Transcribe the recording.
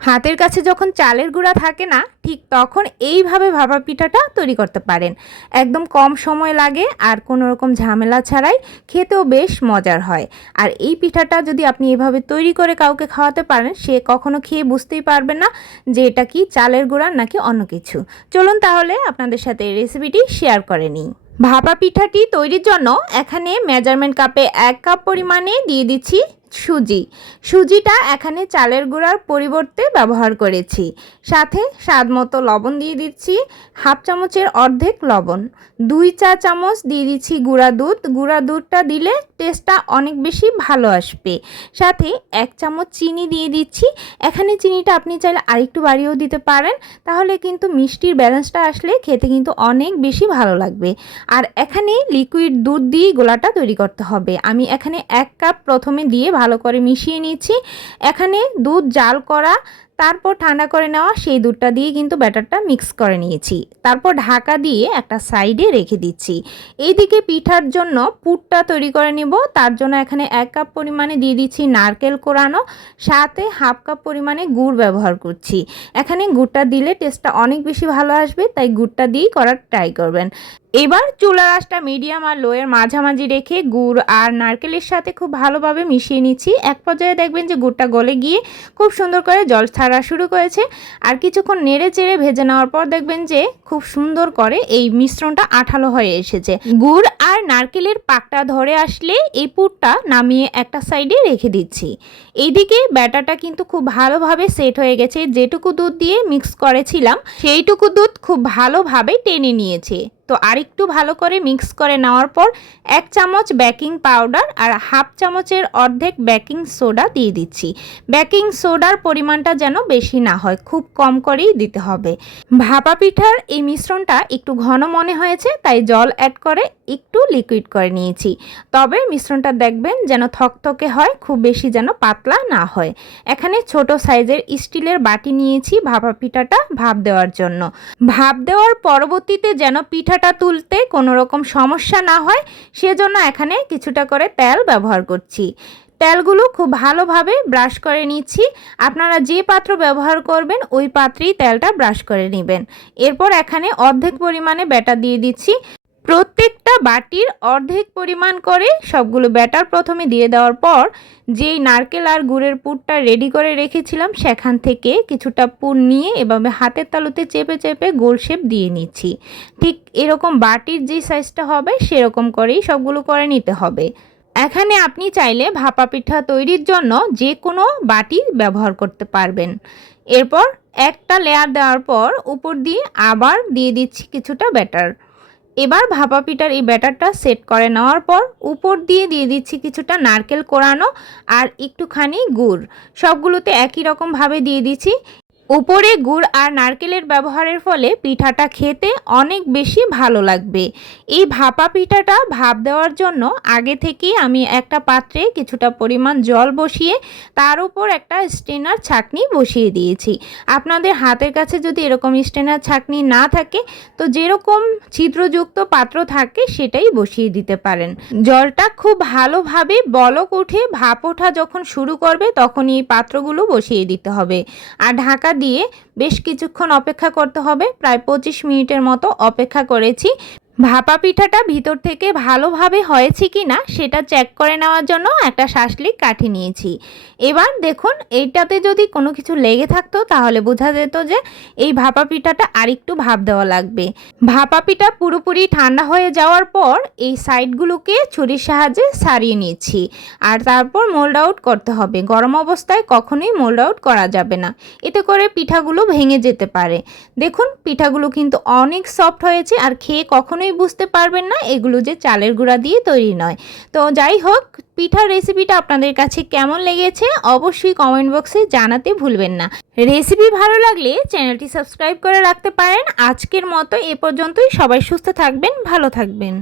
হাতের কাছে যখন চালের গুঁড়া থাকে না, ঠিক তখন এইভাবে ভাপা পিঠাটা তৈরি করতে পারেন। একদম কম সময় লাগে আর কোনো রকম ঝামেলা ছাড়াই খেতেও বেশ মজার হয়। আর এই পিঠাটা যদি আপনি এভাবে তৈরি করে কাউকে খাওয়াতে পারেন, সে কখনো খেয়ে বুঝতেই পারবে না যে এটা কি চালের গুঁড়া নাকি অন্য কিছু। চলুন তাহলে আপনাদের সাথে এই রেসিপিটি শেয়ার করে নিই। ভাপা পিঠাটি তৈরির জন্য এখানে মেজারমেন্ট কাপে এক কাপ পরিমাণে দিয়ে দিচ্ছি সুজি। সুজিটা এখানে চালের গুঁড়ার পরিবর্তে ব্যবহার করেছি। সাথে স্বাদ মতো লবণ দিয়ে দিচ্ছি, হাফ চামচের অর্ধেক লবণ। দুই চা চামচ দিয়ে দিচ্ছি গুঁড়া দুধ। গুঁড়া দুধটা দিলে টেস্টটা অনেক বেশি ভালো আসবে। সাথে এক চামচ চিনি দিয়ে দিচ্ছি। এখানে চিনিটা আপনি চাইলে আরেকটু বাড়িয়েও দিতে পারেন। তাহলে কিন্তু মিষ্টির ব্যালেন্সটা আসলে খেতে কিন্তু অনেক বেশি ভালো লাগবে। আর এখানে লিকুইড দুধ দিয়ে গোলাটা তৈরি করতে হবে। আমি এখানে এক কাপ প্রথমে দিয়ে ভালো করে মিশিয়ে নিচ্ছি এখানে দুধ জাল করা তারপর ঠান্ডা করে নেওয়া সেই দুধটা দিয়ে কিন্তু ব্যাটারটা মিক্স করে নিয়েছি। তারপর ঢাকা দিয়ে একটা সাইডে রেখে দিচ্ছি। এইদিকে পিঠার জন্য পুরটা তৈরি করে নিব। তার জন্য এখানে এক কাপ পরিমাণে দিয়ে দিচ্ছি নারকেল কোরানো, সাথে হাফ কাপ পরিমাণে গুড় ব্যবহার করছি। এখানে গুড়টা দিলে টেস্টটা অনেক বেশি ভালো আসবে, তাই গুড়টা দিয়েই করার ট্রাই করবেন। এবার চুলা রাসটা মিডিয়াম আর লোয়ের মাঝামাঝি রেখে গুড় আর নারকেলের সাথে খুব ভালোভাবে মিশিয়ে নিচ্ছি। এক পর্যায়ে দেখবেন যে গুড়টা গলে গিয়ে খুব সুন্দর করে জল ছাড়া শুরু করেছে। আর কিছুক্ষণ নেড়ে চেড়ে ভেজে নেওয়ার পর দেখবেন যে খুব সুন্দর করে এই মিশ্রণটা আঠালো হয়ে এসেছে। গুড় আর নারকেলের পাকটা ধরে আসলে এই পুরটা নামিয়ে একটা সাইডে রেখে দিচ্ছি। এইদিকে ব্যাটাটা কিন্তু খুব ভালোভাবে সেট হয়ে গেছে। যেটুকু দুধ দিয়ে মিক্স করেছিলাম, সেইটুকু দুধ খুব ভালোভাবে টেনে নিয়েছে। তো আরেকটু ভালো করে মিক্স করে নেওয়ার পর এক চামচ বেকিং পাউডার আর হাফ চামচের অর্ধেক বেকিং সোডা দিয়ে দিচ্ছি। বেকিং সোডার পরিমাণটা যেন বেশি না হয়, খুব কম করেই দিতে হবে। ভাপা পিঠার এই মিশ্রণটা একটু ঘন মনে হয়েছে, তাই জল অ্যাড করে একটু লিকুইড করে নিয়েছি। তবে মিশ্রণটা দেখবেন যেন থকথকে হয়, খুব বেশি যেন পাতলা না হয়। এখানে ছোট সাইজের স্টিলের বাটি নিয়েছি ভাপা পিঠাটা ভাপ দেওয়ার জন্য। ভাপ দেওয়ার পরবর্তীতে যেন পিঠাটা তুলতে কোনো রকম সমস্যা না হয়, সেজন্য এখানে কিছুটা করে তেল ব্যবহার করছি। তেলগুলো খুব ভালোভাবে ব্রাশ করে নিচ্ছি। আপনারা যে পাত্র ব্যবহার করবেন, ওই পাত্রেই তেলটা ব্রাশ করে নেবেন। এরপর এখানে অর্ধেক পরিমাণে ব্যাটার দিয়ে দিচ্ছি। প্রত্যেকটা বাটির অর্ধেক পরিমাণ করে সবগুলো ব্যাটার প্রথমে দিয়ে দেওয়ার পর, যেই নারকেল আর গুড়ের পুরটা রেডি করে রেখেছিলাম, সেখান থেকে কিছুটা পুর নিয়ে এভাবে হাতের তালুতে চেপে চেপে গোল শেপ দিয়ে নিচ্ছি। ঠিক এরকম বাটির যে সাইজটা হবে, সেরকম করেই সবগুলো করে নিতে হবে। এখানে আপনি চাইলে ভাপা পিঠা তৈরির জন্য যে কোনো বাটি ব্যবহার করতে পারবেন। এরপর একটা লেয়ার দেওয়ার পর উপর দিয়ে আবার দিয়ে দিচ্ছি কিছুটা ব্যাটার এবার ভাপা পিঠার এই ব্যাটারটা সেট করে নেওয়ার পর উপর দিয়ে দিয়ে দিচ্ছি কিছুটা নারকেল কোরানো আর একটুখানি গুড়। সবগুলোতে একই রকমভাবে দিয়ে দিচ্ছি। উপরে গুড় আর নারকেলের ব্যবহারের ফলে পিঠাটা খেতে অনেক বেশি ভালো লাগবে। এই ভাপা পিঠাটা ভাপ দেওয়ার জন্য আগে থেকেই আমি একটা পাত্রে কিছুটা পরিমাণ জল বসিয়ে তার উপর একটা স্টেনার ছাকনি বসিয়ে দিয়েছি। আপনাদের হাতের কাছে যদি এরকম স্টেনার ছাকনি না থাকে, তো যেরকম ছিদ্রযুক্ত পাত্র থাকে সেটাই বসিয়ে দিতে পারেন। জলটা খুব ভালোভাবে বলক উঠে ভাপ ওঠা যখন শুরু করবে তখন এই পাত্রগুলো বসিয়ে দিতে হবে। আর ঢাকা দিয়ে বেশ কিছুক্ষণ অপেক্ষা করতে হবে। প্রায় পঁচিশ মিনিটের মতো অপেক্ষা করেছি। ভাপা পিঠাটা ভিতর থেকে ভালোভাবে হয়েছে কি না সেটা চেক করে নেওয়ার জন্য একটা শাসলিক কাঠি নিয়েছি। এবার দেখুন, এইটাতে যদি কোনো কিছু লেগে থাকতো তাহলে বোঝা যেত যে এই ভাপা পিঠাটা আরেকটু ভাপ দেওয়া লাগবে। ভাপা পিঠা পুরোপুরি ঠান্ডা হয়ে যাওয়ার পর এই সাইডগুলোকে ছুরির সাহায্যে সারিয়ে নিচ্ছি আর তারপর মোল্ড আউট করতে হবে। গরম অবস্থায় কখনোই মোল্ড আউট করা যাবে না। এতে করে পিঠাগুলো ভেঙে যেতে পারে। দেখুন, পিঠাগুলো কিন্তু অনেক সফট হয়েছে আর খেয়ে কখনোই বুঝতে পারবেন না, এগুলো যে চালের গুঁড়া দিয়ে তৈরি নয়। তো যাই হোক, পিঠার রেসিপিটা আপনাদের কাছে কেমন লেগেছে অবশ্যই কমেন্ট বক্সে জানাতে ভুলবেন না। রেসিপি ভালো লাগলে চ্যানেলটি সাবস্ক্রাইব করে রাখতে পারেন। আজকের মতো এ পর্যন্তই। সবাই সুস্থ থাকবেন, ভালো থাকবেন।